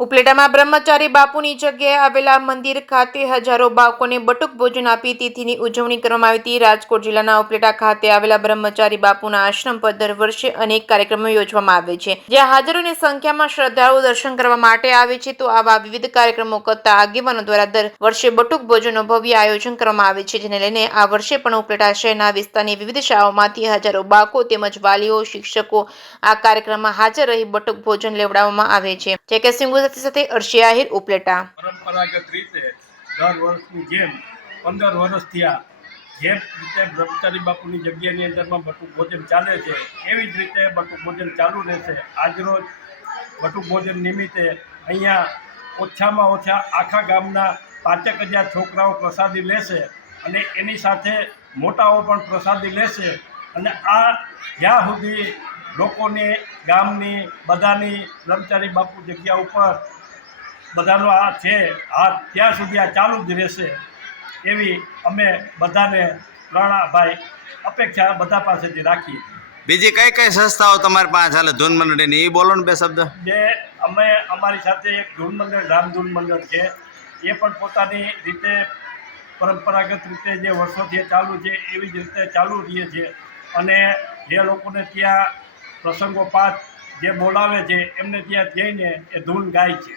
ઉપલેટામાં બ્રહ્મચારી બાપુની જગ્યાએ આવેલા મંદિર ખાતે હજારો બાળકોને બટુક ભોજન આપી તિથિની ઉજવણી કરવામાં આવી હતી। રાજકોટ જિલ્લાના ઉપલેટા ખાતે આવેલા બ્રહ્મચારી બાપુના આશ્રમ પર દર વર્ષે અનેક કાર્યક્રમો યોજવામાં આવે છે, જ્યાં હજારોની સંખ્યામાં શ્રદ્ધાળુઓ દર્શન કરવા માટે આવે છે। તો આવા વિવિધ કાર્યક્રમો કરતા આગેવાનો દ્વારા દર વર્ષે બટુક ભોજનનું ભવ્ય આયોજન કરવામાં આવે છે, જેને લઈને આ વર્ષે પણ ઉપલેટા શહેરના વિસ્તારની વિવિધ શાળાઓમાંથી હજારો બાળકો તેમજ વાલીઓ, શિક્ષકો આ કાર્યક્રમમાં હાજર રહી બટુક ભોજન લેવડાવવામાં આવે છે। સાથે અર્શી આહિર ઉપલેટા। પરંપરાગત રીતે દર વર્ષની જેમ 15 વર્ષ થયા જે રીતે બ્રહ્મચારી બાપુની જગ્યાની અંદરમાં બટુક ભોજન ચાલે છે એવી જ રીતે બટુક ભોજન ચાલુ રહેશે। આજરોજ બટુક ભોજન નિમિત્તે અહીંયા ઓછામાં ઓછા આખા ગામના 5,000 છોકરાઓ પ્રસાદી લેશે અને એની સાથે મોટાઓ પણ પ્રસાદી લેશે અને આ જ્યાં સુધી લોકોની ગામની બધાની બ્રહ્મચારી બાપુ જગ્યા ઉપર બધાનો આ છે હાથ ત્યાં સુધી આ ચાલુ જ રહેશે એવી અમે બધાને ભાઈ અપેક્ષા બધા પાસેથી રાખીએ। બીજી કઈ કઈ સંસ્થાઓ તમારી પાસે ચાલે ધૂન મંડળની એ બોલો ને બે શબ્દ। જે અમે અમારી સાથે એક ધૂન મંડળ રામધૂન મંડળ છે એ પણ પોતાની રીતે પરંપરાગત રીતે જે વર્ષોથી ચાલુ છે એવી જ રીતે ચાલુ રહીએ છીએ અને જે લોકોને ત્યાં પ્રસંગોપાત જે બોલાવે છે એમને ત્યાં જઈને એ ધૂન ગાય છે।